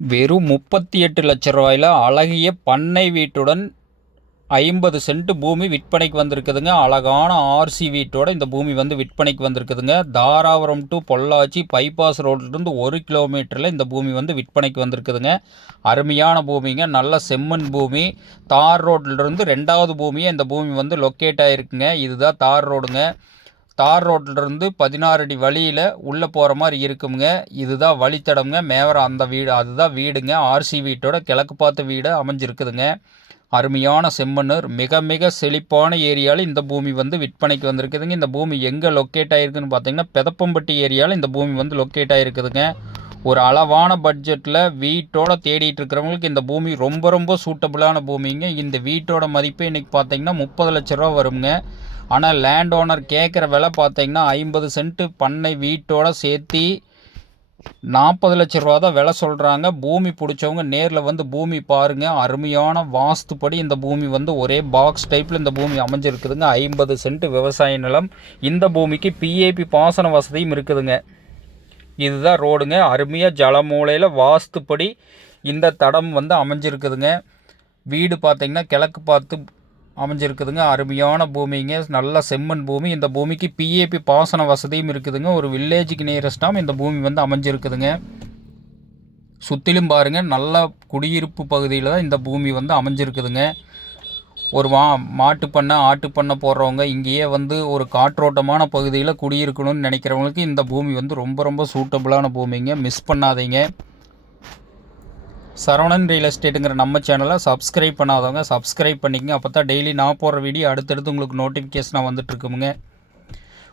வெறும் முப்பத்தி எட்டு லட்ச ரூபாயில் அழகிய பண்ணை வீட்டுடன் ஐம்பது சென்ட் பூமி விற்பனைக்கு வந்திருக்குதுங்க. அழகான ஆர்சி வீட்டோட இந்த பூமி வந்து விற்பனைக்கு வந்திருக்குதுங்க. தாராபுரம் டு பொள்ளாச்சி பைபாஸ் ரோட்லேருந்து ஒரு கிலோமீட்டரில் இந்த பூமி வந்து விற்பனைக்கு வந்திருக்குதுங்க. அருமையான பூமிங்க. நல்ல செம்மண் பூமி. தார் ரோட்லேருந்து ரெண்டாவது பூமியை இந்த பூமி வந்து லொக்கேட் ஆகிருக்குங்க இதுதான் தார் ரோடுங்க. தார் ரோட்லேருந்து பதினாறு அடி வழியில் உள்ளே போகிற மாதிரி இருக்குங்க இதுதான் வழித்தடம்ங்க. மேவர அந்த வீடு அதுதான் வீடுங்க. ஆர்சி வீட்டோட கிழக்கு பார்த்த வீடு அமைஞ்சிருக்குதுங்க. அருமையான செம்மண்ணூர் மிக மிக செழிப்பான ஏரியாவில் இந்த பூமி வந்து விற்பனைக்கு வந்திருக்குதுங்க. இந்த பூமி எங்கே லொக்கேட் ஆகிருக்குன்னு பார்த்தீங்கன்னா பெதப்பம்பட்டி ஏரியாவில் இந்த பூமி வந்து லொக்கேட் ஆகிருக்குதுங்க ஒரு அளவான பட்ஜெட்டில் வீட்டோட தேடிட்டு இருக்கிறவங்களுக்கு இந்த பூமி ரொம்ப ரொம்ப சூட்டபுளான பூமிங்க. இந்த வீட்டோட மதிப்பு இன்றைக்கி பார்த்தீங்கன்னா முப்பது லட்ச ரூபா வருங்க ஆனால் லேண்ட் ஓனர் கேட்குற விலை பார்த்தீங்கன்னா ஐம்பது சென்ட்டு பண்ணை வீட்டோட சேர்த்தி நாற்பது லட்ச ரூபா தான் விலை சொல்கிறாங்க பூமி பிடிச்சவங்க நேரில் வந்து பூமி பாருங்கள் அருமையான வாஸ்துப்படி இந்த பூமி வந்து ஒரே பாக்ஸ் டைப்பில் இந்த பூமி அமைஞ்சிருக்குதுங்க. ஐம்பது சென்ட் விவசாய நிலம். இந்த பூமிக்கு பிஏபி பாசன வசதியும் இருக்குதுங்க. இதுதான் ரோடுங்க. அருமையாக ஜலமூலையில் வாஸ்துப்படி இந்த தடம் வந்து அமைஞ்சிருக்குதுங்க. வீடு பார்த்திங்கன்னா கிழக்கு பார்த்து அமைஞ்சிருக்குதுங்க. அருமையான பூமிங்க. நல்ல செம்மண் பூமி. இந்த பூமிக்கு பிஏபி பாசன வசதியும் இருக்குதுங்க. ஒரு வில்லேஜுக்கு நியரஸ்டாக இந்த பூமி வந்து அமைஞ்சிருக்குதுங்க. சுற்றிலும் பாருங்கள் நல்ல குடியிருப்பு பகுதியில் தான் இந்த பூமி வந்து அமைஞ்சிருக்குதுங்க. ஒரு மா மாட்டு பண்ணை ஆட்டு பண்ணை போடுறவங்க இங்கேயே வந்து ஒரு காற்றோட்டமான பகுதியில் குடியிருக்கணும்னு நினைக்கிறவங்களுக்கு இந்த பூமி வந்து ரொம்ப ரொம்ப சூட்டபுளான பூமிங்க. மிஸ் பண்ணாதீங்க. சரவணன் ரியல் எஸ்டேட்டுங்கிற நம்ம சேனலை சப்ஸ்கிரைப் பண்ணாதவங்க சப்ஸ்கிரைப் பண்ணிக்கங்க. அப்போ தான் டெய்லி நான் போடுற வீடியோ அடுத்தடுத்து உங்களுக்கு நோட்டிஃபிகேஷனாக வந்துட்டுருக்குமுங்க.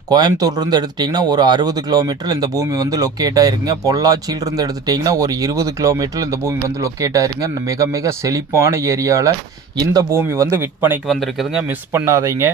கோயம்புத்தூர்லேருந்து எடுத்துட்டிங்கன்னா ஒரு அறுபது கிலோமீட்டர் இந்த பூமி வந்து லொக்கேட் ஆகிருக்குங்க பொள்ளாச்சியிலிருந்து எடுத்துட்டிங்கன்னா ஒரு இருபது கிலோமீட்டர் இந்த பூமி வந்து லொக்கேட் ஆகிருங்க மிக மிக செழிப்பான ஏரியாவில் இந்த பூமி வந்து விற்பனைக்கு வந்திருக்குதுங்க. மிஸ் பண்ணாதீங்க.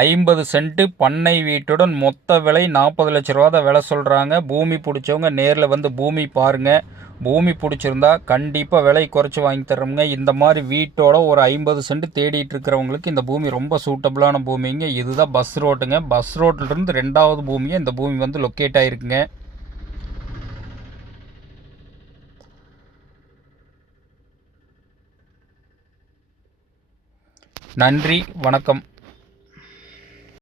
ஐம்பது சென்ட்டு பண்ணை வீட்டுடன் மொத்த விலை நாற்பது லட்ச ரூபா தான் விலை சொல்கிறாங்க பூமி பிடிச்சவங்க நேரில் வந்து பூமி பாருங்கள் பூமி பிடிச்சிருந்தா கண்டிப்பாக விலை குறைச்சி வாங்கி தர்றோம்ங்க. இந்த மாதிரி வீட்டோட ஒரு ஐம்பது சென்ட் தேடிட்டு இருக்கிறவங்களுக்கு இந்த பூமி ரொம்ப சூட்டபுளான பூமிங்க. இதுதான் பஸ் ரோட்டுங்க. பஸ் ரோட்டிலிருந்து ரெண்டாவது பூமியை இந்த பூமி வந்து லொக்கேட் ஆகிருக்குங்க நன்றி. வணக்கம்.